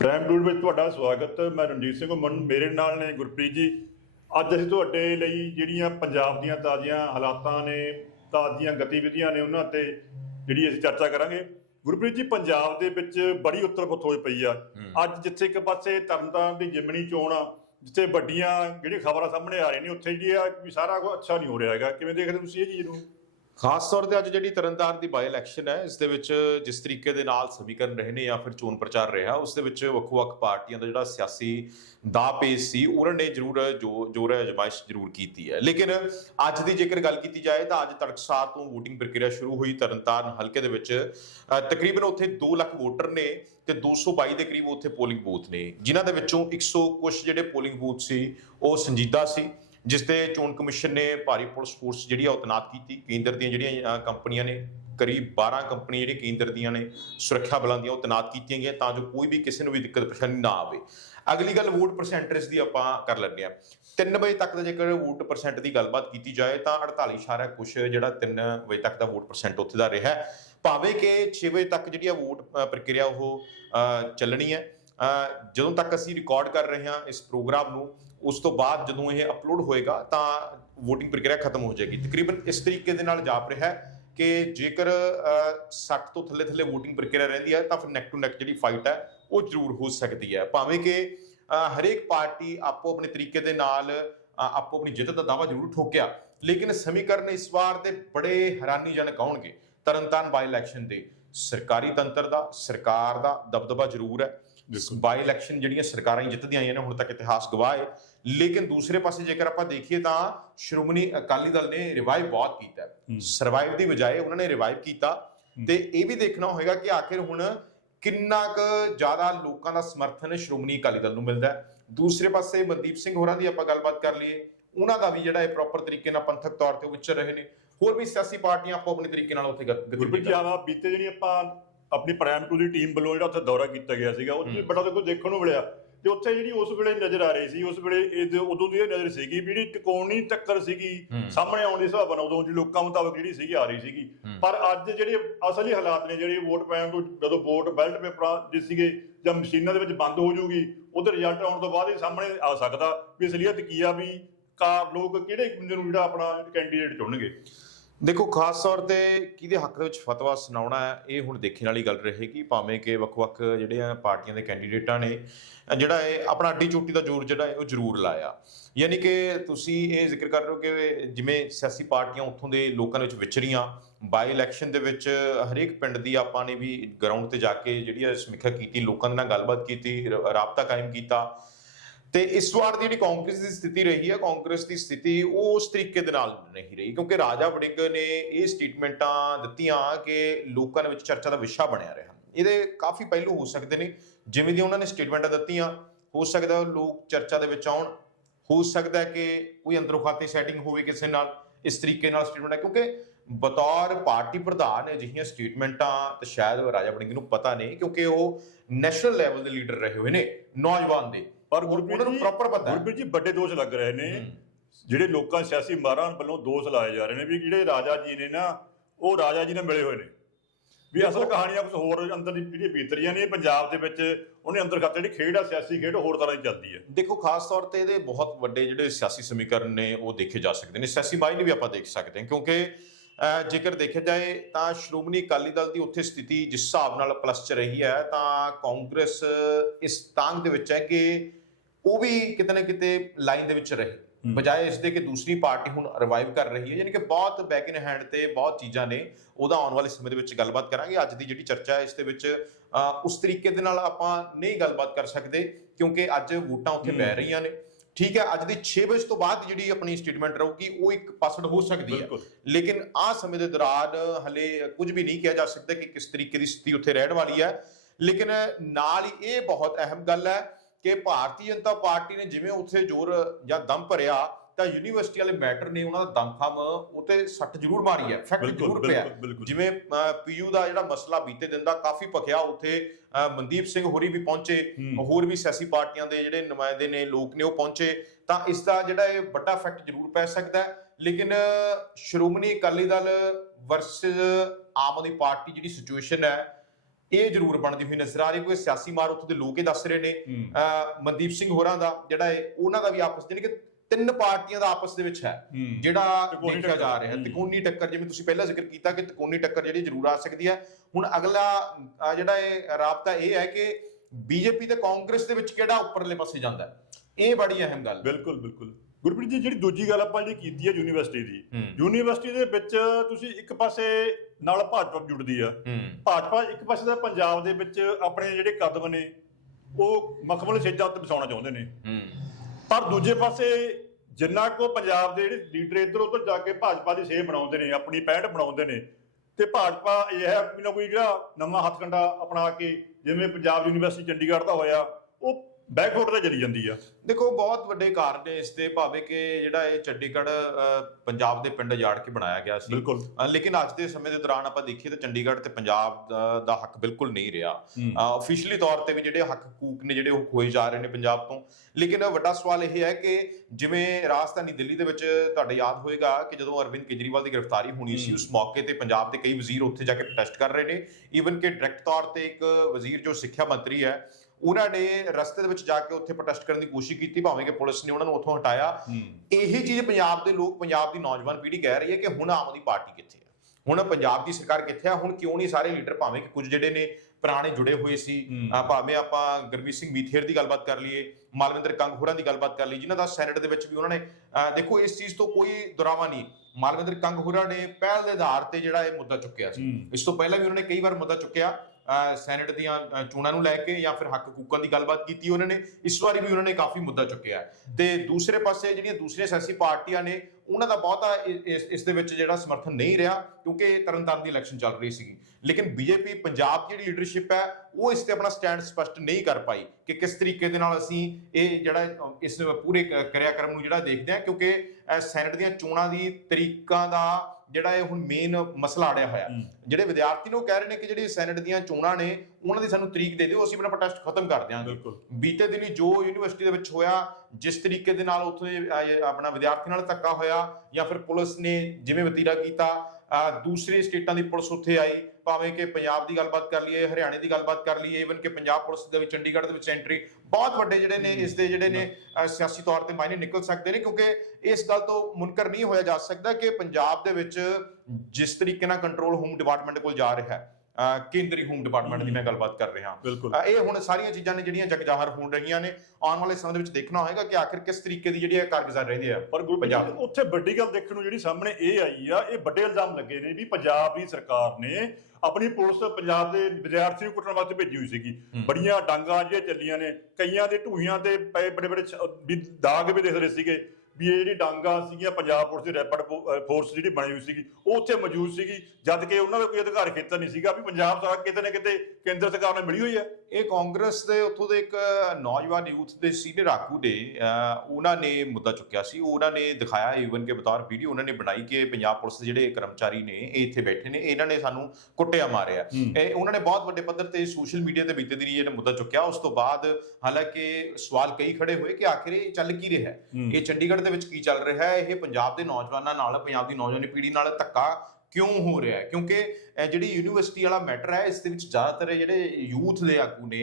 Prime tool ਵਿੱਚ ਤੁਹਾਡਾ ਸਵਾਗਤ। ਮੈਂ ਰਣਜੀਤ ਸਿੰਘ ਮਨ ਮੇਰੇ ਨਾਲ ਨੇ ਗੁਰਪ੍ਰੀਤ ਜੀ। ਅੱਜ ਅਸੀਂ ਤੁਹਾਡੇ ਲਈ ਜਿਹੜੀਆਂ ਪੰਜਾਬ ਦੀਆਂ ਤਾਜ਼ੀਆਂ ਹਾਲਾਤਾਂ ਨੇ ਤਾਜ਼ੀਆਂ ਗਤੀਵਿਧੀਆਂ ਨੇ ਉਹਨਾਂ ਤੇ ਜਿਹੜੀ ਅਸੀਂ ਚਰਚਾ ਕਰਾਂਗੇ। ਗੁਰਪ੍ਰੀਤ ਜੀ ਪੰਜਾਬ ਦੇ ਵਿੱਚ ਬੜੀ ਉੱਤਰ-ਪੁੱਤ ਹੋਈ ਪਈ ਆ। ਅੱਜ ਜਿੱਥੇ ਇੱਕ ਪਾਸੇ ਤਰਨਤਾਰਨ ਦੀ ਜਿਮਣੀ ਚੋਣ ਆ ਜਿੱਥੇ ਵੱਡੀਆਂ ਜਿਹੜੀਆਂ ਖਬਰਾਂ ਸਾਹਮਣੇ ਆ ਰਹੀਆਂ ਨੇ ਉੱਥੇ ਜਿਹੜੀ ਆ ਵੀ ਸਾਰਾ ਕੁਝ ਅੱਛਾ ਨਹੀਂ ਹੋ ਰਿਹਾ ਹੈਗਾ। ਕਿਵੇਂ ਦੇਖਦੇ ਤੁਸੀਂ ਇਹ ਚੀਜ਼ ਨੂੰ? ਖਾਸ ਤੌਰ ਤੇ ਅੱਜ ਜਿਹੜੀ ਤਰਨਤਾਰਨ ਦੀ ਬਾਈ ਇਲੈਕਸ਼ਨ ਹੈ, ਇਸ ਦੇ ਵਿੱਚ ਜਿਸ ਤਰੀਕੇ ਦੇ ਨਾਲ ਸਮੀਕਰਨ ਰਹੇ ਨੇ ਜਾਂ ਫਿਰ ਚੋਣ ਪ੍ਰਚਾਰ ਰਿਹਾ, ਉਸ ਦੇ ਵਿੱਚ ਵੱਖ-ਵੱਖ ਪਾਰਟੀਆਂ ਦਾ ਜਿਹੜਾ ਸਿਆਸੀ ਦਾ ਪੇਸ਼ ਸੀ, ਉਹਨਾਂ ਨੇ ਜ਼ਰੂਰ ਜੋ ਜੋਰ ਅਜਮਾਇਸ਼ ਜ਼ਰੂਰ ਕੀਤੀ ਹੈ। ਲੇਕਿਨ ਅੱਜ ਦੀ ਜੇਕਰ ਗੱਲ ਕੀਤੀ ਜਾਏ ਤਾਂ ਅੱਜ ਤੜਕਸਾਰ ਤੋਂ VOTING ਪ੍ਰਕਿਰਿਆ ਸ਼ੁਰੂ ਹੋਈ ਤਰਨਤਾਰਨ ਹਲਕੇ ਦੇ ਵਿੱਚ। ਤਕਰੀਬਨ ਉੱਥੇ 2 ਲੱਖ ਵੋਟਰ ਨੇ ਤੇ 222 ਦੇ ਕਰੀਬ ਉੱਥੇ ਪੋਲਿੰਗ ਬੂਥ ਨੇ। ਜਿਨ੍ਹਾਂ ਦੇ ਵਿੱਚੋਂ 100 ਕੁਝ ਜਿਹੜੇ ਪੋਲਿੰਗ ਬੂਥ ਸੀ, ਉਹ ਸੰਜੀਦਾ ਸੀ। ਜਿਸ ਤੇ ਚੋਣ ਕਮਿਸ਼ਨ ਨੇ ਭਾਰੀ ਪੁਲਿਸ ਫੋਰਸ ਜਿਹੜੀ ਆ ਉਹ ਤੈਨਾਤ ਕੀਤੀ। ਕੇਂਦਰ ਦੀਆਂ ਜਿਹੜੀਆਂ ਕੰਪਨੀਆਂ ਨੇ, ਕਰੀਬ 12 ਕੰਪਨੀਆਂ ਜਿਹੜੀਆਂ ਕੇਂਦਰ ਦੀਆਂ ਨੇ, ਸੁਰੱਖਿਆ ਬਲਾਂ ਦੀਆਂ ਉਹ ਤੈਨਾਤ ਕੀਤੀਆਂ ਗਈਆਂ ਤਾਂ ਜੋ ਕੋਈ ਵੀ ਕਿਸੇ ਨੂੰ ਵੀ ਦਿੱਕਤ ਪਰੇਸ਼ਾਨੀ ਨਾ ਆਵੇ। ਅਗਲੀ ਗੱਲ ਵੋਟ ਪਰਸੈਂਟੇਜ ਦੀ ਆਪਾਂ ਕਰ ਲੈਂਦੇ ਆ 3 ਵਜੇ ਤੱਕ ਦਾ ਜੇਕਰ ਵੋਟ ਪਰਸੈਂਟ ਦੀ ਗੱਲਬਾਤ ਕੀਤੀ ਜਾਏ ਤਾਂ 48 ਇਸ਼ਾਰਾ ਕੁਛ ਜਿਹੜਾ 3 ਵਜੇ ਤੱਕ ਦਾ ਵੋਟ ਪਰਸੈਂਟ ਉੱਥੇ ਦਾ ਰਿਹਾ। ਭਾਵੇਂ ਕਿ 6 ਵਜੇ ਤੱਕ ਜਿਹੜੀ ਆ ਵੋਟ ਪ੍ਰਕਿਰਿਆ ਉਹ ਚੱਲਣੀ ਹੈ। ਜਦੋਂ ਤੱਕ ਅਸੀਂ ਰਿਕਾਰਡ ਕਰ ਰਹੇ ਹਾਂ ਇਸ ਪ੍ਰੋਗਰਾਮ ਨੂੰ ਉਸ ਤੋਂ ਬਾਅਦ ਜਦੋਂ ਇਹ ਅਪਲੋਡ ਹੋਏਗਾ ਤਾਂ VOTING ਪ੍ਰਕਿਰਿਆ ਖਤਮ ਹੋ ਜਾਏਗੀ। ਤਕਰੀਬਨ ਇਸ ਤਰੀਕੇ ਦੇ ਨਾਲ ਜਾਪ ਰਿਹਾ ਹੈ ਕਿ ਜੇਕਰ ਅ, 60 ਤੋਂ ਥੱਲੇ ਥੱਲੇ VOTING ਪ੍ਰਕਿਰਿਆ ਰਹਿੰਦੀ ਹੈ ਤਾਂ ਫਿਰ ਨੈਕ ਟੂ ਨੈਕ ਜਿਹੜੀ ਫਾਈਟ ਹੈ ਉਹ ਜ਼ਰੂਰ ਹੋ ਸਕਦੀ ਹੈ। ਭਾਵੇਂ ਕਿ ਹਰੇਕ ਪਾਰਟੀ ਆਪੋ ਆਪਣੇ ਤਰੀਕੇ ਦੇ ਨਾਲ ਆਪੋ ਆਪਣੀ ਜਿੱਤ ਦਾ ਦਾਅਵਾ ਜ਼ਰੂਰ ਠੋਕਿਆ ਲੇਕਿਨ ਸਮੀਕਰਨ ਇਸ ਵਾਰ ਦੇ ਬੜੇ ਹੈਰਾਨੀਜਨਕ ਆਉਣਗੇ ਤਰਨਤਾਰਨ ਬਾਈ ਇਲੈਕਸ਼ਨ ਦੇ। ਸਰਕਾਰੀ ਤੰਤਰ ਦਾ ਸਰਕਾਰ ਦਾ ਦਬਦਬਾ ਜ਼ਰੂਰ ਹੈ। ਬਾਈ ਇਲੈਕਸ਼ਨ ਜਿਹੜੀਆਂ ਸਰਕਾਰਾਂ ਹੀ ਜਿੱਤਦੀਆਂ ਆਈਆਂ ਨੇ ਹੁਣ ਤੱਕ ਇਤਿਹਾਸ ਗਵਾਹ ਹੈ ਲੇਕਿਨ ਦੂਸਰੇ ਪਾਸੇ ਜੇਕਰ ਆਪਾਂ ਦੇਖੀਏ ਤਾਂ ਸ਼੍ਰੋਮਣੀ ਅਕਾਲੀ ਦਲ ਨੇ ਰਿਵਾਈਵ ਬਹੁਤ ਕੀਤਾ। ਸਰਵਾਈਵ ਦੀ ਬਜਾਏ ਉਹਨਾਂ ਨੇ ਰਿਵਾਈਵ ਕੀਤਾ। ਤੇ ਇਹ ਵੀ ਦੇਖਣਾ ਹੋਏਗਾ ਕਿ ਆਖਿਰ ਹੁਣ ਕਿੰਨਾ ਕੁ ਜ਼ਿਆਦਾ ਲੋਕਾਂ ਦਾ ਸਮਰਥਨ ਸ਼੍ਰੋਮਣੀ ਅਕਾਲੀ ਦਲ ਨੂੰ ਮਿਲਦਾ ਹੈ। ਦੂਸਰੇ ਪਾਸੇ ਮਨਦੀਪ ਸਿੰਘ ਹੋਰਾਂ ਦੀ ਆਪਾਂ ਗੱਲਬਾਤ ਕਰ ਲਈਏ। ਉਹਨਾਂ ਦਾ ਵੀ ਜਿਹੜਾ ਇਹ ਪ੍ਰੋਪਰ ਤਰੀਕੇ ਨਾਲ ਪੰਥਕ ਤੌਰ ਤੇ ਵਿਚਰ ਰਹੇ ਨੇ। ਹੋਰ ਵੀ ਸਿਆਸੀ ਪਾਰਟੀਆਂ ਆਪੋ ਆਪਣੇ ਤਰੀਕੇ ਨਾਲ ਉੱਥੇ ਗਤੀਵਿਧੀ ਆਵਾ ਬੀਤੇ ਜਿਹੜੀ ਆਪਾਂ ਆਪਣੀ ਪ੍ਰਾਈਮ ਟੂ ਦੀ ਟੀਮ ਵੱਲੋਂ ਜਿਹੜਾ ਉੱਥੇ ਦੌਰਾ ਕੀਤਾ ਗਿਆ ਸੀਗਾ ਉਹ। ਬੜਾ ਕੁਝ ਦੇਖਣ ਨੂੰ ਮਿਲਿਆ। ਤੇ ਉੱਥੇ ਜਿਹੜੀ ਉਸ ਵੇਲੇ ਨਜ਼ਰ ਆ ਰਹੀ ਸੀ ਉਸ ਵੇਲੇ ਇਹ ਉਦੋਂ ਦੀ ਇਹ ਨਜ਼ਰ ਸੀਗੀ ਵੀ ਜਿਹੜੀ ਟਿਕਾਉਣੀ ਟੱਕਰ ਸੀਗੀ। ਸਾਹਮਣੇ ਆਉਣ ਦੇ ਹਿਸਾਬ ਨਾਲ ਉਦੋਂ ਦੀ ਲੋਕਾਂ ਮੁਤਾਬਕ ਜਿਹੜੀ ਸੀਗੀ ਆ ਰਹੀ ਸੀਗੀ। ਪਰ ਅੱਜ ਜਿਹੜੇ ਅਸਲੀ ਹਾਲਾਤ ਨੇ ਜਿਹੜੇ ਵੋਟ ਪੈਣ ਤੋਂ ਜਦੋਂ ਵੋਟ ਬੈਲਟ ਪੇਪਰਾਂ ਦੇ ਸੀਗੇ ਜਾਂ ਮਸ਼ੀਨਾਂ ਦੇ ਵਿੱਚ ਬੰਦ ਹੋ ਜੂਗੀ ਉਹਦੇ ਰਿਜ਼ਲਟ ਆਉਣ ਤੋਂ ਬਾਅਦ ਇਹ ਸਾਹਮਣੇ ਆ ਸਕਦਾ ਵੀ ਅਸਲੀਅਤ ਕੀ ਆ ਵੀ ਕਾਰ ਲੋਕ ਕਿਹੜੇ ਬੰਦੇ ਨੂੰ ਜਿਹੜਾ ਆਪਣਾ ਕੈਂਡੀਡੇਟ ਚੁਣਨਗੇ ਦੇਖੋ, ਖਾਸ ਤੌਰ ਤੇ ਕਿਹਦੇ ਹੱਕ ਦੇ ਵਿੱਚ ਫਤਵਾ ਸੁਣਾਉਣਾ ਹੈ ਇਹ ਹੁਣ ਦੇਖਣ ਵਾਲੀ ਗੱਲ ਰਹੇਗੀ, ਭਾਵੇਂ ਕਿ ਵੱਖ-ਵੱਖ ਜਿਹੜੇ ਆ ਪਾਰਟੀਆਂ ਦੇ ਕੈਂਡੀਡੇਟਾਂ ਨੇ, ਜਿਹੜਾ ਇਹ ਆਪਣਾ ਅੱਡੀ ਚੋਟੀ ਦਾ ਜ਼ੋਰ ਜਿਹੜਾ ਹੈ, ਉਹ ਜ਼ਰੂਰ ਲਾਇਆ। ਯਾਨੀ ਕਿ ਤੁਸੀਂ ਇਹ ਜ਼ਿਕਰ ਕਰ ਰਹੇ ਹੋ ਕਿ ਜਿਵੇਂ ਸਿਆਸੀ ਪਾਰਟੀਆਂ ਉੱਥੋਂ ਦੇ ਲੋਕਾਂ ਦੇ ਵਿੱਚ ਵਿਚਰੀਆਂ ਬਾਈ ਇਲੈਕਸ਼ਨ ਦੇ ਵਿੱਚ ਹਰੇਕ ਪਿੰਡ ਦੀ ਆਪਾਂ ਨੇ ਵੀ ਗਰਾਊਂਡ ਤੇ ਜਾ ਕੇ ਜਿਹੜੀ ਹੈ ਸਮੀਖਿਆ ਕੀਤੀ, ਲੋਕਾਂ ਦੇ ਨਾਲ ਗੱਲਬਾਤ ਕੀਤੀ ਰਾਬਤਾ ਕਾਇਮ ਕੀਤਾ ਤੇ ਇਸ ਵਾਰ ਦੀ ਜਿਹੜੀ ਕਾਂਗਰਸ ਦੀ ਸਥਿਤੀ ਰਹੀ ਹੈ, ਕਾਂਗਰਸ ਦੀ ਸਥਿਤੀ ਉਹ ਉਸ ਤਰੀਕੇ ਦੇ ਨਾਲ ਨਹੀਂ ਰਹੀ, ਕਿਉਂਕਿ ਰਾਜਾ ਵੜਿੰਗ ਨੇ ਇਹ ਸਟੇਟਮੈਂਟਾਂ ਦਿੱਤੀਆਂ ਕਿ ਲੋਕਾਂ ਦੇ ਵਿੱਚ ਚਰਚਾ ਦਾ ਵਿਸ਼ਾ ਬਣਿਆ ਰਿਹਾ। ਇਹਦੇ ਕਾਫੀ ਪਹਿਲੂ ਹੋ ਸਕਦੇ ਨੇ, ਜਿਵੇਂ ਦੀ ਉਹਨਾਂ ਨੇ ਸਟੇਟਮੈਂਟਾਂ ਦਿੱਤੀਆਂ, ਹੋ ਸਕਦਾ ਲੋਕ ਚਰਚਾ ਦੇ ਵਿੱਚ ਆਉਣ, ਹੋ ਸਕਦਾ ਕਿ ਕੋਈ ਅੰਦਰੋਂ ਖਾਤੇ ਸੈਟਿੰਗ ਹੋਵੇ ਕਿਸੇ ਨਾਲ, ਇਸ ਤਰੀਕੇ ਨਾਲ ਸਟੇਟਮੈਂਟ ਹੈ, ਕਿਉਂਕਿ ਬਤੌਰ ਪਾਰਟੀ ਪ੍ਰਧਾਨ ਅਜਿਹੀਆਂ ਸਟੇਟਮੈਂਟਾਂ ਤੇ ਸ਼ਾਇਦ ਰਾਜਾ ਵੜਿੰਗ ਨੂੰ ਪਤਾ ਨਹੀਂ, ਕਿਉਂਕਿ ਉਹ ਨੈਸ਼ਨਲ ਲੈਵਲ ਦੇ ਲੀਡਰ ਰਹੇ ਹੋਏ ਨੇ, ਨੌਜਵਾਨ ਦੇ। ਪਰ ਗੁਰਪ੍ਰੀਤ ਉਹਨਾਂ ਨੂੰ proper ਪਤਾ ਹੈ। ਗੁਰਪ੍ਰੀਤ ਜੀ ਵੱਡੇ ਦੋਸ਼ ਲੱਗ ਰਹੇ ਨੇ। ਜਿਹੜੇ ਲੋਕਾਂ ਸਿਆਸੀ ਮਾਰਾਂ ਵੱਲੋਂ ਦੋਸ਼ ਲਾਏ ਜਾ ਰਹੇ ਨੇ ਵੀ ਜਿਹੜੇ ਰਾਜਾ ਜੀ ਨੇ ਨਾ ਉਹ ਰਾਜਾ ਜੀ ਨਾਲ ਮਿਲੇ ਹੋਏ ਨੇ ਵੀ ਅਸਲ ਕਹਾਣੀਆਂ ਕੁਝ ਹੋਰ ਅੰਦਰ ਦੀ ਜਿਹੜੀਆਂ ਬੀਤਰੀਆਂ ਨੇ ਪੰਜਾਬ ਦੇ ਵਿੱਚ ਉਹਨੇ ਅੰਦਰ ਖਾਤੇ ਜਿਹੜੀ ਖੇਡ ਆ ਸਿਆਸੀ ਖੇਡ ਹੋਰ ਤਰ੍ਹਾਂ ਦੀ ਚੱਲਦੀ ਹੈ ਦੇਖੋ ਖਾਸ ਤੌਰ ਤੇ ਇਹਦੇ ਬਹੁਤ ਵੱਡੇ ਜਿਹੜੇ ਸਿਆਸੀ ਸਮੀਕਰਨ ਨੇ ਉਹ ਦੇਖੇ ਜਾ ਸਕਦੇ ਨੇ ਸਿਆਸੀ ਮਾਇਨੇ ਵੀ ਆਪਾਂ ਦੇਖ ਸਕਦੇ ਹਾਂ ਕਿਉਂਕਿ ਜੇਕਰ ਦੇਖਿਆ ਜਾਏ ਤਾਂ ਸ਼੍ਰੋਮਣੀ ਅਕਾਲੀ ਦਲ ਦੀ ਉੱਥੇ ਸਥਿਤੀ ਜਿਸ ਹਿਸਾਬ ਨਾਲ ਪਲੱਸ ਚ ਰਹੀ ਹੈ ਤਾਂ ਕਾਂਗਰਸ ਇਸ ਤਾਂਗ ਦੇ ਵਿੱਚ ਹੈ ਕਿ ਉਹ ਵੀ ਕਿਤੇ ਨਾ ਕਿਤੇ ਲਾਈਨ ਦੇ ਵਿੱਚ ਰਹੇ। ਬਜਾਏ ਇਸ ਦੇ ਕਿ ਦੂਸਰੀ ਪਾਰਟੀ ਹੁਣ ਰਿਵਾਈਵ ਕਰ ਰਹੀ ਹੈ ਯਾਨੀ ਕਿ ਬਹੁਤ ਬੈਕ ਇਨ ਹੈਂਡ ਤੇ ਬਹੁਤ ਚੀਜ਼ਾਂ ਨੇ ਉਹਦਾ ਆਉਣ ਵਾਲੇ ਸਮੇਂ ਦੇ ਵਿੱਚ ਗੱਲਬਾਤ ਕਰਾਂਗੇ। ਅੱਜ ਦੀ ਜਿਹੜੀ ਚਰਚਾ ਹੈ ਇਸ ਦੇ ਵਿੱਚ ਉਸ ਤਰੀਕੇ ਦੇ ਨਾਲ ਆਪਾਂ ਨਹੀਂ ਗੱਲਬਾਤ ਕਰ ਸਕਦੇ ਕਿਉਂਕਿ ਅੱਜ ਵੋਟਾਂ ਉੱਥੇ ਪੈ ਰਹੀਆਂ ਨੇ। ਠੀਕ ਹੈ ਅੱਜ ਦੀ 6 ਵਜੇ ਤੋਂ ਬਾਅਦ ਜਿਹੜੀ ਆਪਣੀ ਸਟੇਟਮੈਂਟ ਰਹੂਗੀ ਉਹ ਇੱਕ ਪਾਸੜ ਹੋ ਸਕਦੀ ਹੈ। ਲੇਕਿਨ ਆ ਸਮੇਂ ਦੇ ਦੌਰਾਨ ਹਲੇ ਕੁਝ ਵੀ ਨਹੀਂ ਕਿਹਾ ਜਾ ਸਕਦਾ ਕਿ ਕਿਸ ਤਰੀਕੇ ਦੀ ਸਥਿਤੀ ਉੱਥੇ ਰਹਿਣ ਵਾਲੀ ਹੈ। ਲੇਕਿਨ ਨਾਲ ਹੀ ਇਹ ਬਹੁਤ ਅਹਿਮ ਗੱਲ ਹੈ ਕਿ ਭਾਰਤੀ ਜਨਤਾ ਪਾਰਟੀ ਨੇ ਜਿਵੇਂ ਉੱਥੇ ਜ਼ੋਰ ਜਾਂ ਦਮ ਭਰਿਆ ਤਾਂ ਯੂਨੀਵਰਸਿਟੀ ਵਾਲੇ ਮੈਟਰ ਨੇ ਉਹਨਾਂ ਦਾ ਦਮਖਮ ਉਤੇ ਸੱਟ ਜ਼ਰੂਰ ਮਾਰੀ ਹੈ ਫੈਕਟ ਜ਼ਰੂਰ ਪਿਆ। ਜਿਵੇਂ ਪੀਯੂ ਦਾ ਜਿਹੜਾ ਮਸਲਾ ਬੀਤੇ ਦਿਨ ਦਾ ਕਾਫੀ ਭਖਿਆ ਉੱਥੇ ਮਨਦੀਪ ਸਿੰਘ ਹੋਰੀ ਵੀ ਪਹੁੰਚੇ। ਹੋਰ ਵੀ ਸਿਆਸੀ ਪਾਰਟੀਆਂ ਦੇ ਜਿਹੜੇ ਨੁਮਾਇੰਦੇ ਨੇ ਲੋਕ ਨੇ ਉਹ ਪਹੁੰਚੇ ਤਾਂ ਇਸ ਦਾ ਜਿਹੜਾ ਇਹ ਵੱਡਾ ਇਫੈਕਟ ਜ਼ਰੂਰ ਪੈ ਸਕਦਾ ਹੈ ਲੇਕਿਨ ਸ਼੍ਰੋਮਣੀ ਅਕਾਲੀ ਦਲ ਵਰਸਸ ਆਮ ਆਦਮੀ ਪਾਰਟੀ ਜਿਹੜੀ ਸਿਚੁਏਸ਼ਨ ਹੈ ਇਹ ਜ਼ਰੂਰ ਬਣਦੀ ਹੋਈ ਨਜ਼ਰ ਆ ਰਹੀ ਕਿਉਂਕਿ ਸਿਆਸੀ ਮਾਰ ਉੱਥੋਂ ਦੇ ਲੋਕ ਇਹ ਦੱਸ ਰਹੇ ਨੇ। ਮਨਦੀਪ ਸਿੰਘ ਹੋਰਾਂ ਦਾ ਜਿਹੜਾ ਹੈ ਉਹਨਾਂ ਦਾ ਵੀ ਆਪਸ ਜਾਣੀ ਕਿ ਤਿੰਨ ਪਾਰਟੀਆਂ ਦਾ ਆਪਸ ਦੇ ਵਿੱਚ ਹੈ ਜਿਹੜਾ ਦੇਖਿਆ ਜਾ। ਰਿਹਾ ਹੈ। ਤਿਕੋਣੀ ਟੱਕਰ ਜਿਵੇਂ ਤੁਸੀਂ ਪਹਿਲਾਂ ਜ਼ਿਕਰ ਕੀਤਾ ਕਿ ਤਿਕੋਣੀ ਟੱਕਰ ਜਿਹੜੀ ਜ਼ਰੂਰ ਆ ਸਕਦੀ ਹੈ। ਹੁਣ ਅਗਲਾ ਜਿਹੜਾ ਇਹ ਰਾਬਤਾ ਇਹ ਹੈ ਕਿ ਬੀਜੇਪੀ ਤੇ ਕਾਂਗਰਸ ਦੇ ਵਿੱਚ ਕਿਹੜਾ ਉੱਪਰਲੇ ਪਾਸੇ ਜਾਂਦਾ ਹੈ? ਇਹ ਬੜੀ ਅਹਿਮ ਗੱਲ ਬਿਲਕੁਲ ਬਿਲਕੁਲ। ਗੁਰਪ੍ਰੀਤ ਜੀ ਜਿਹੜੀ ਦੂਜੀ ਗੱਲ ਆਪਾਂ ਜਿਹੜੀ ਕੀਤੀ ਹੈ ਯੂਨੀਵਰਸਿਟੀ ਦੀ ਯੂਨੀਵਰਸਿਟੀ ਦੇ ਵਿੱਚ ਤੁਸੀਂ ਇੱਕ ਪਾਸੇ ਨਾਲ ਭਾਜਪਾ ਜੁੜਦੀ ਆ। ਭਾਜਪਾ ਇੱਕ ਪਾਸੇ ਦਾ ਪੰਜਾਬ ਦੇ ਵਿੱਚ ਆਪਣੇ ਜਿਹੜੇ ਕਦਮ ਨੇ ਉਹ ਮਖਮਲ ਸੇਜਾਂ ਉੱਤੇ ਵਸਾਉਣਾ ਚਾਹੁੰਦੇ ਨੇ। ਪਰ ਦੂਜੇ ਪਾਸੇ ਜਿੰਨਾ ਕੋ ਪੰਜਾਬ ਦੇ ਜਿਹੜੇ ਲੀਡਰ ਇੱਧਰ ਉੱਧਰ ਜਾ ਕੇ ਭਾਜਪਾ ਦੀ ਸੇਹ ਬਣਾਉਂਦੇ ਨੇ ਆਪਣੀ ਪੈਂਟ ਬਣਾਉਂਦੇ ਨੇ ਤੇ ਭਾਜਪਾ ਇਹ ਹੈ ਕੋਈ ਨਾ ਕੋਈ ਜਿਹੜਾ ਨਵਾਂ ਹੱਥਕੰਡਾ ਅਪਣਾ ਕੇ ਜਿਵੇਂ ਪੰਜਾਬ ਯੂਨੀਵਰਸਿਟੀ ਚੰਡੀਗੜ੍ਹ ਦਾ ਹੋਇਆ ਉਹ ਬੈਕਵਰਡ ਤੇ ਚਲੀ ਜਾਂਦੀ ਆ। ਦੇਖੋ ਬਹੁਤ ਵੱਡੇ ਕਾਰਨ ਨੇ ਇਸ ਦੇ ਭਾਵੇਂ ਕਿ ਜਿਹੜਾ ਇਹ ਚੰਡੀਗੜ੍ਹ ਪੰਜਾਬ ਦੇ ਪਿੰਡ ਜਾੜ ਕੇ ਬਣਾਇਆ ਗਿਆ ਸੀ। ਬਿਲਕੁਲ। ਅ, ਲੇਕਿਨ ਅੱਜ ਦੇ ਸਮੇਂ ਦੇ ਦੌਰਾਨ ਆਪਾਂ ਦੇਖੀਏ ਤਾਂ ਚੰਡੀਗੜ੍ਹ ਤੇ ਪੰਜਾਬ ਦਾ- ਦਾ ਹੱਕ ਬਿਲਕੁਲ ਨਹੀਂ ਰਿਹਾ। ਅਫੀਸ਼ੀਅਲੀ ਤੌਰ ਤੇ ਵੀ ਜਿਹੜੇ ਹੱਕ ਹਕੂਕ ਨੇ ਜਿਹੜੇ ਉਹ ਖੋਏ ਜਾ ਰਹੇ ਨੇ ਪੰਜਾਬ ਤੋਂ। ਲੇਕਿਨ ਵੱਡਾ ਸਵਾਲ ਇਹ ਹੈ ਕਿ ਜਿਵੇਂ ਰਾਜਧਾਨੀ ਦਿੱਲੀ ਦੇ ਵਿੱਚ ਤੁਹਾਡੇ ਯਾਦ ਹੋਏਗਾ ਕਿ ਜਦੋਂ ਅਰਵਿੰਦ ਕੇਜਰੀਵਾਲ ਦੀ ਗ੍ਰਿਫਤਾਰੀ ਹੋਣੀ ਸੀ। ਉਸ ਮੌਕੇ ਤੇ ਪੰਜਾਬ ਦੇ ਕਈ ਵਜ਼ੀਰ ਉੱਥੇ ਜਾ ਕੇ ਪ੍ਰੋਟੈਸਟ ਕਰ ਰਹੇ ਨੇ। ਈਵਨ ਕਿ ਡਾਇਰੈਕਟ ਤੌਰ ਤੇ ਇੱਕ ਵਜ਼ੀਰ ਜੋ ਸਿੱਖਿਆ ਮੰਤਰੀ ਹੈ ਉਹਨਾਂ ਨੇ ਰਸਤੇ ਦੇ ਵਿੱਚ ਜਾ ਕੇ ਉੱਥੇ ਪ੍ਰੋਟੈਸਟ ਕਰਨ ਦੀ ਕੋਸ਼ਿਸ਼ ਕੀਤੀ ਭਾਵੇਂ ਕਿ ਪੁਲਿਸ ਨੇ ਉਹਨਾਂ ਨੂੰ ਉੱਥੋਂ ਹਟਾਇਆ। ਇਹੀ ਚੀਜ਼ ਪੰਜਾਬ ਦੇ ਲੋਕ ਪੰਜਾਬ ਦੀ ਨੌਜਵਾਨ ਪੀੜ੍ਹੀ ਕਹਿ ਰਹੀ ਹੈ ਕਿ ਹੁਣ ਆਮ ਆਦਮੀ ਪਾਰਟੀ ਕਿੱਥੇ ਹੈ ਹੁਣ ਪੰਜਾਬ ਦੀ ਸਰਕਾਰ ਕਿੱਥੇ ਹੈ ਹੁਣ ਕਿਉਂ ਨਹੀਂ ਸਾਰੇ ਲੀਡਰ ਭਾਵੇਂ ਕਿ ਕੁਝ ਜਿਹੜੇ ਨੇ ਪੁਰਾਣੇ ਜੁੜੇ ਹੋਏ ਸੀ ਭਾਵੇਂ ਆਪਾਂ ਗੁਰਮੀਤ ਸਿੰਘ ਮੀਥੇਰ ਦੀ ਗੱਲਬਾਤ ਕਰ ਲਈਏ ਮਾਲਵਿੰਦਰ ਕੰਗ ਹੋਰਾਂ ਦੀ ਗੱਲਬਾਤ ਕਰ ਲਈ ਜਿਨ੍ਹਾਂ ਦਾ ਸੈਨੇਟ ਦੇ ਵਿੱਚ ਵੀ ਉਹਨਾਂ ਨੇ ਦੇਖੋ ਇਸ ਚੀਜ਼ ਤੋਂ ਕੋਈ ਦੁਰਾਵਾ ਨਹੀਂ। ਮਾਲਵਿੰਦਰ ਕੰਗ ਹੋਰਾਂ ਨੇ ਪਹਿਲ ਦੇ ਆਧਾਰ ਤੇ ਜਿਹੜਾ ਇਹ ਮੁੱਦਾ ਚੁੱਕਿਆ ਸੀ। ਇਸ ਤੋਂ ਪਹਿਲਾਂ ਵੀ ਉਹਨਾਂ ਨੇ ਕਈ ਵਾਰ ਮੁੱਦਾ ਚੁੱਕਿਆ। ਸੈਨੇਟ ਦੀਆਂ ਚੋਣਾਂ ਨੂੰ ਲੈ ਕੇ ਜਾਂ ਫਿਰ ਹੱਕ ਹਕੂਕਾਂ ਦੀ ਗੱਲਬਾਤ ਕੀਤੀ ਉਹਨਾਂ ਨੇ, ਇਸ ਵਾਰੀ ਵੀ ਉਹਨਾਂ ਨੇ ਕਾਫੀ ਮੁੱਦਾ ਚੁੱਕਿਆ ਤੇ ਦੂਸਰੇ ਪਾਸੇ ਜਿਹੜੀਆਂ ਦੂਸਰੀਆਂ ਸਿਆਸੀ ਪਾਰਟੀਆਂ ਨੇ, ਉਹਨਾਂ ਦਾ ਬਹੁਤਾ ਇਸ ਦੇ ਵਿੱਚ ਜਿਹੜਾ ਸਮਰਥਨ ਨਹੀਂ ਰਿਹਾ, ਕਿਉਂਕਿ ਤਰਨਤਾਰਨ ਦੀ ਇਲੈਕਸ਼ਨ ਚੱਲ ਰਹੀ ਸੀਗੀ। ਲੇਕਿਨ ਬੀਜੇਪੀ ਪੰਜਾਬ ਜਿਹੜੀ ਲੀਡਰਸ਼ਿਪ ਹੈ, ਉਹ ਇਸ ਤੇ ਆਪਣਾ ਸਟੈਂਡ ਸਪਸ਼ਟ ਨਹੀਂ ਕਰ ਪਾਈ ਕਿ ਕਿਸ ਤਰੀਕੇ ਦੇ ਨਾਲ ਅਸੀਂ ਇਹ ਜਿਹੜਾ ਇਸ ਪੂਰੇ ਕ- ਕਿਰਿਆਕਰਮ ਨੂੰ ਜਿਹੜਾ ਦੇਖਦੇ ਹਾਂ, ਕਿਉਂਕਿ ਸੈਨੇਟ ਦੀਆਂ ਚੋਣਾਂ ਦੀ ਤਰੀਕਾਂ ਦਾ ਜਿਹੜਾ ਇਹ ਹੁਣ ਮੇਨ ਮਸਲਾ ਅੜਿਆ ਹੋਇਆ। ਜਿਹੜੇ ਵਿਦਿਆਰਥੀ ਨੇ ਕਹਿ ਰਹੇ ਨੇ ਕਿ ਜਿਹੜੀ ਸੈਨੇਟ ਦੀਆਂ ਚੋਣਾਂ ਨੇ ਉਹਨਾਂ ਦੀ ਸਾਨੂੰ ਤਰੀਕ ਦੇ ਦਿਓ ਅਸੀਂ ਆਪਣਾ ਪ੍ਰੋਟੈਸਟ ਖਤਮ ਕਰ ਦਿਆਂਗੇ। ਬੀਤੇ ਦਿਨੀ ਜੋ ਯੂਨੀਵਰਸਿਟੀ ਦੇ ਵਿੱਚ ਹੋਇਆ ਜਿਸ ਤਰੀਕੇ ਦੇ ਨਾਲ ਉੱਥੇ ਆਪਣਾ ਵਿਦਿਆਰਥੀ ਨਾਲ ਧੱਕਾ ਹੋਇਆ ਜਾਂ ਫਿਰ ਪੁਲਿਸ ਨੇ ਜਿਵੇਂ ਵਤੀਰਾ ਕੀਤਾ ਦੂਸਰੇ ਸਟੇਟਾਂ ਦੀ ਪੁਲਿਸ ਉੱਥੇ ਆਈ ਭਾਵੇਂ ਕਿ ਪੰਜਾਬ ਦੀ ਗੱਲਬਾਤ ਕਰ ਲਈਏ ਹਰਿਆਣੇ ਦੀ ਗੱਲਬਾਤ ਕਰ ਲਈਏ ਇਵਨ ਕਿ ਪੰਜਾਬ ਪੁਲਿਸ ਦੇ ਵਿੱਚ ਚੰਡੀਗੜ੍ਹ ਦੇ ਵਿੱਚ ਐਂਟਰੀ ਬਹੁਤ ਵੱਡੇ ਜਿਹੜੇ ਨੇ ਇਸ ਦੇ ਜਿਹੜੇ ਨੇ ਸਿਆਸੀ ਤੌਰ ਤੇ ਮਾਇਨੇ ਨਿਕਲ ਸਕਦੇ ਨੇ ਕਿਉਂਕਿ ਇਸ ਗੱਲ ਤੋਂ ਮੁਨਕਰ ਨਹੀਂ ਹੋਇਆ ਜਾ ਸਕਦਾ ਕਿ ਪੰਜਾਬ ਦੇ ਵਿੱਚ ਜਿਸ ਤਰੀਕੇ ਨਾਲ ਕੰਟਰੋਲ ਹੋਮ ਡਿਪਾਰਟਮੈਂਟ ਕੋਲ ਜਾ ਰਿਹਾ ਹੈ। ਕੇਂਦਰੀ ਹੋਮ ਡਿਪਾਰਟਮੈਂਟ ਦੀ ਮੈਂ ਗੱਲਬਾਤ ਕਰ ਰਿਹਾ। ਅ, ਇਹ ਹੁਣ ਸਾਰੀਆਂ ਚੀਜ਼ਾਂ ਨੇ ਜਿਹੜੀਆਂ ਜਗਜਾਹਰ ਹੋਣ ਰਹੀਆਂ ਨੇ। ਆਉਣ ਵਾਲੇ ਸਮੇਂ ਦੇ ਵਿੱਚ ਦੇਖਣਾ ਹੋਏਗਾ ਕਿ ਆਖਿਰ ਕਿਸ ਤਰੀਕੇ ਦੀ ਜਿਹੜੀ ਹੈ ਕਾਰਗੁਜ਼ਾਰ ਰਹਿੰਦੀ ਹੈ ਪਰ ਪੰਜਾਬ। ਉੱਥੇ ਵੱਡੀ ਗੱਲ ਦੇਖਣ ਨੂੰ ਜਿਹੜੀ ਸਾਹਮਣੇ ਇਹ ਆਈ ਆ ਇਹ ਵੱਡੇ ਇਲਜ਼ਾਮ ਲੱਗੇ ਨੇ ਵੀ ਪੰਜਾਬ ਦੀ ਸਰਕਾਰ ਨੇ ਆਪਣੀ ਪੁਲਿਸ ਪੰਜਾਬ ਦੇ ਵਿਦਿਆਰਥੀ ਨੂੰ ਕੁੱਟਣ ਵਾਸਤੇ ਭੇਜੀ ਹੋਈ ਸੀਗੀ। ਹੂੰ। ਬੜੀਆਂ ਡਾਂਗਾਂ ਜਿਹੜੀਆਂ ਚੱਲੀਆਂ ਨੇ ਕਈਆਂ ਦੇ ਢੂਹੀਆਂ ਤੇ ਪਏ ਬੜੇ ਬੜੇ ਦਾਗ ਵੀ ਦਿਖ ਰਹੇ ਸੀਗੇ। ਵੀ ਇਹ ਜਿਹੜੀ ਡਾਂਗਾਂ ਸੀਗੀਆਂ ਪੰਜਾਬ ਪੁਲਿਸ ਦੀ ਰੈਪਿਡ ਫੋਰਸ ਜਿਹੜੀ ਬਣੀ ਹੋਈ ਸੀਗੀ ਉਹ ਉੱਥੇ ਮੌਜੂਦ ਸੀਗੀ ਜਦ ਕਿ ਉਹਨਾਂ ਦਾ ਕੋਈ ਅਧਿਕਾਰ ਖੇਤਰ ਨਹੀਂ ਸੀਗਾ ਵੀ ਪੰਜਾਬ ਸਰਕਾਰ ਕਿਤੇ ਨਾ ਕਿਤੇ ਕੇਂਦਰ ਸਰਕਾਰ ਨਾਲ ਮਿਲੀ ਹੋਈ ਹੈ। ਇਹ ਕਾਂਗਰਸ ਦੇ ਉੱਥੋਂ ਦੇ ਇੱਕ ਨੌਜਵਾਨ ਯੂਥ ਦੇ ਸੀਨੀਅਰ ਆਗੂ ਨੇ ਉਹਨਾਂ ਨੇ ਮੁੱਦਾ ਚੁੱਕਿਆ ਸੀ ਉਹਨਾਂ ਨੇ ਦਿਖਾਇਆ ਈਵਨ ਕਿ ਬਤੌਰ ਵੀਡੀਓ ਉਹਨਾਂ ਨੇ ਬਣਾਈ ਕਿ ਪੰਜਾਬ ਪੁਲਿਸ ਦੇ ਜਿਹੜੇ ਕਰਮਚਾਰੀ ਨੇ ਇਹ ਇੱਥੇ ਬੈਠੇ ਨੇ ਇਹਨਾਂ ਨੇ ਸਾਨੂੰ ਕੁੱਟਿਆ ਮਾਰਿਆ। ਇਹ ਉਹਨਾਂ ਨੇ ਬਹੁਤ ਵੱਡੇ ਪੱਧਰ ਤੇ ਸੋਸ਼ਲ ਮੀਡੀਆ ਤੇ ਬੀਤੇ ਦਿਨੀ ਜਿਹੜਾ ਮੁੱਦਾ ਚੁੱਕਿਆ ਉਸ ਤੋਂ ਬਾਅਦ ਹਾਲਾਂਕਿ ਸਵਾਲ ਕਈ ਖੜੇ ਹੋਏ ਕਿ ਆਖਿਰ ਇਹ ਚੱਲ ਕੀ ਰਿਹਾ ਹੈ। ਇਹ ਚੰਡੀਗੜ੍ਹ ਦੇ ਵਿੱਚ ਕੀ ਚੱਲ ਰਿਹਾ ਹੈ? ਇਹ ਪੰਜਾਬ ਦੇ ਨੌਜਵਾਨਾਂ ਨਾਲ, ਪੰਜਾਬ ਦੀ ਨੌਜਵਾਨ ਪੀੜ੍ਹੀ ਨਾਲ ਧੱਕਾ ਕਿਉਂ ਹੋ ਰਿਹਾ ਹੈ? ਕਿਉਂਕਿ ਇਹ ਜਿਹੜੀ ਯੂਨੀਵਰਸਿਟੀ ਵਾਲਾ ਮੈਟਰ ਹੈ ਇਸ ਦੇ ਵਿੱਚ ਜ਼ਿਆਦਾਤਰ ਜਿਹੜੇ ਯੂਥ ਦੇ ਆਗੂ ਨੇ